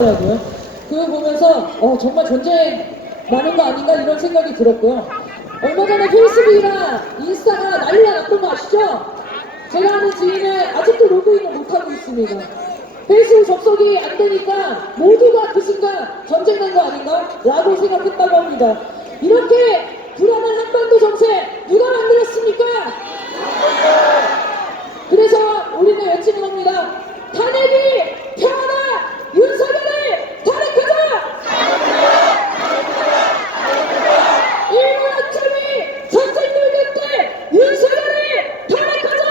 더라고요. 그거 보면서 정말 전쟁 나는 거 아닌가 이런 생각이 들었고요. 얼마 전에 페이스북이나 인스타가 난리가 났던 거 아시죠? 제가 아는 지인은 아직도 로그인을 못하고 있습니다. 페이스북 접속이 안 되니까 모두가 그 순간 전쟁 난 거 아닌가? 라고 생각했다고 합니다. 이렇게 불안한 한반도 정세 누가 만들었습니까? 그래서 우리는 외치는 겁니다. 탄핵이 평화다! 윤석열을 탄핵하자! 일본 학점이 전쟁 돌릴 때 윤석열을 탄핵하자!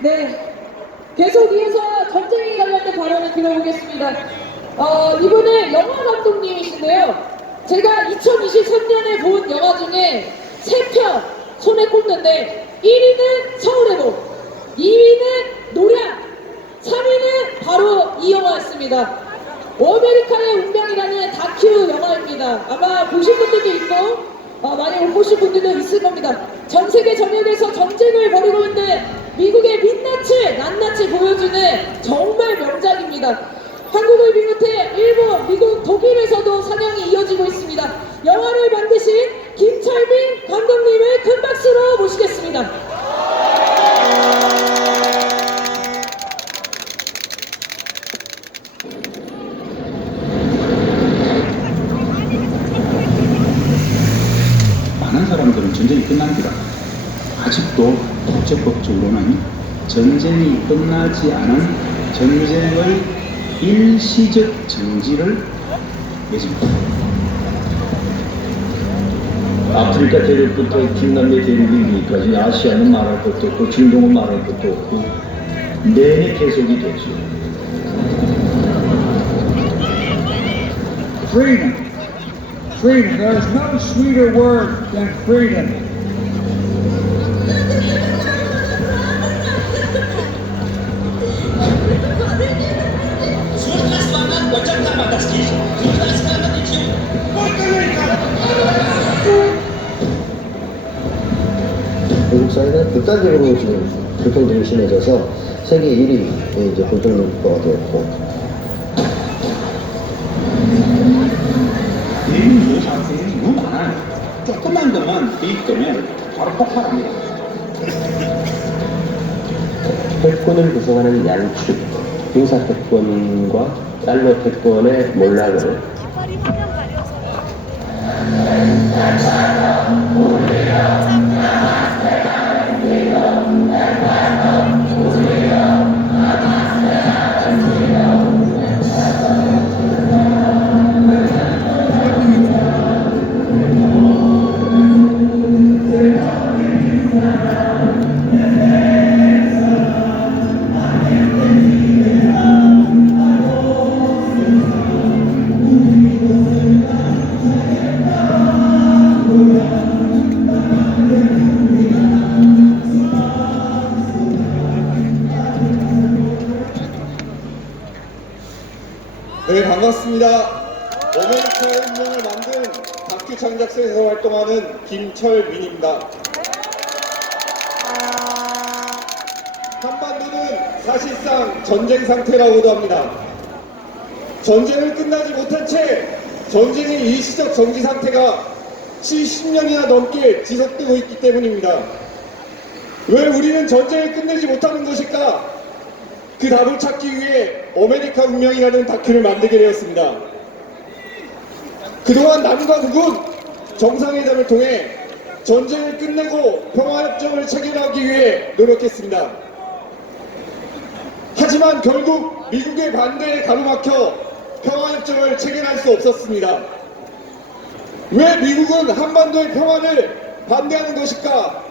네, 계속 이어서 전쟁에 관련된 발언을 들어보겠습니다. 이분은 영화 감독님이신데요. 제가 2023년에 본 영화 중에 3편 손에 꼽는데 1위는 서울의 봄, 2위는 노량, 3위는 바로 이 영화였습니다. 어메리카의 운명이라는 다큐 영화입니다. 아마 보신 분들도 있고 많이 못 보신 분들도 있을 겁니다. 전 세계 전역에서 전쟁을 벌이고 있는 미국의 민낯을 낱낱이 보여주는 정말 명작입니다. 한국을 비롯해 일본, 미국, 독일에서도 상영이 이어지고 있습니다. 영화를 만드신 김철민 감독님을 큰 박수로 모시겠습니다. 많은 사람들은 전쟁이 끝난 뒤라 아직도 국제법적으로는 전쟁이 끝나지 않은 전쟁의 일시적 정지를 내집니다. 아프리카 대륙부터 중남미 대륙이기까지 아시아는 말할 것도 없고 중동은 말할 것도 없고 내내 계속이 되죠. Freedom. Freedom. There is no sweeter word than freedom. 미국 사회는 극단적으로 지금 교통들이 심해져서 세계 1위의 이제 교통사고가 되었고, 미국 사람들이 너무 많아요. 조금만 더만 개입되면 바로 폭발합니다. 패권을 구성하는 양측, 군사 패권과 달러 패권의 몰락을 자파리 화면 가려서 네, 반갑습니다. 어메리카의 운명을 만든 다큐 창작사에서 활동하는 김철민입니다. 한반도는 사실상 전쟁 상태라고도 합니다. 전쟁을 끝나지 못한 채 전쟁의 일시적 정지 상태가 70년이나 넘게 지속되고 있기 때문입니다. 왜 우리는 전쟁을 끝내지 못하는 것일까? 그 답을 찾기 위해 어메리카 운명이라는 다큐를 만들게 되었습니다. 그동안 남과 북은 정상회담을 통해 전쟁을 끝내고 평화협정을 체결하기 위해 노력했습니다. 하지만 결국 미국의 반대에 가로막혀 평화협정을 체결할 수 없었습니다. 왜 미국은 한반도의 평화를 반대하는 것일까?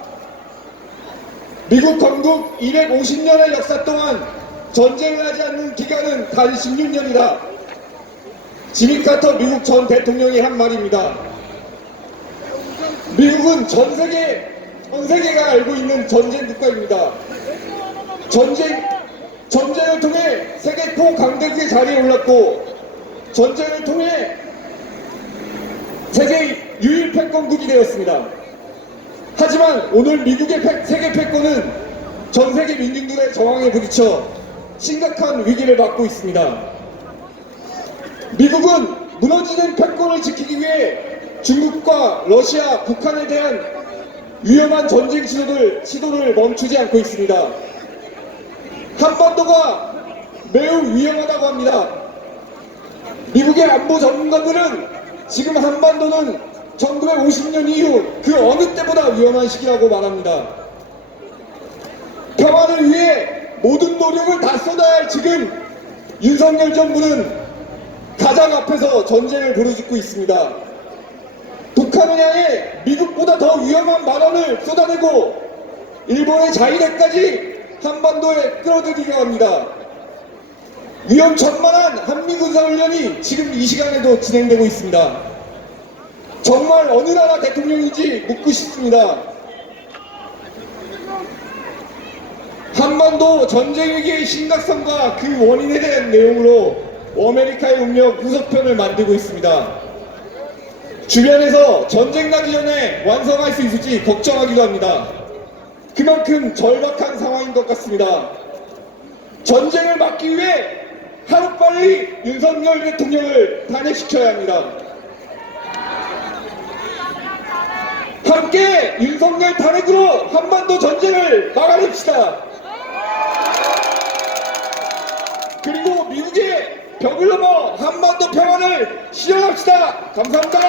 미국 건국 250년의 역사 동안 전쟁을 하지 않는 기간은 단 16년이다. 지미 카터 미국 전 대통령이 한 말입니다. 미국은 전 세계가 알고 있는 전쟁 국가입니다. 전쟁을 통해 세계 포강대국의 자리에 올랐고, 전쟁을 통해 세계 유일 패권국이 되었습니다. 하지만 오늘 미국의 세계 패권은 전 세계 민중들의 저항에 부딪혀 심각한 위기를 맞고 있습니다. 미국은 무너지는 패권을 지키기 위해 중국과 러시아, 북한에 대한 위험한 전쟁 시도를 멈추지 않고 있습니다. 한반도가 매우 위험하다고 합니다. 미국의 안보 전문가들은 지금 한반도는 1950년 이후 그 어느 때보다 위험한 시기라고 말합니다. 평화를 위해 모든 노력을 다 쏟아야 할 지금 윤석열 정부는 가장 앞에서 전쟁을 부르짖고 있습니다. 북한을 향해 미국보다 더 위험한 발언을 쏟아내고 일본의 자위대까지 한반도에 끌어들이려 합니다. 위험천만한 한미군사훈련이 지금 이 시간에도 진행되고 있습니다. 정말 어느 나라 대통령인지 묻고 싶습니다. 한반도 전쟁 위기의 심각성과 그 원인에 대한 내용으로 아메리카의 운명 후속편을 만들고 있습니다. 주변에서 전쟁 나기 전에 완성할 수 있을지 걱정하기도 합니다. 그만큼 절박한 상황인 것 같습니다. 전쟁을 막기 위해 하루빨리 윤석열 대통령을 탄핵시켜야 합니다. 함께 윤석열 탄핵으로 한반도 전쟁을 막아냅시다. 그리고 미국의 벽을 넘어 한반도 평화를 실현합시다. 감사합니다.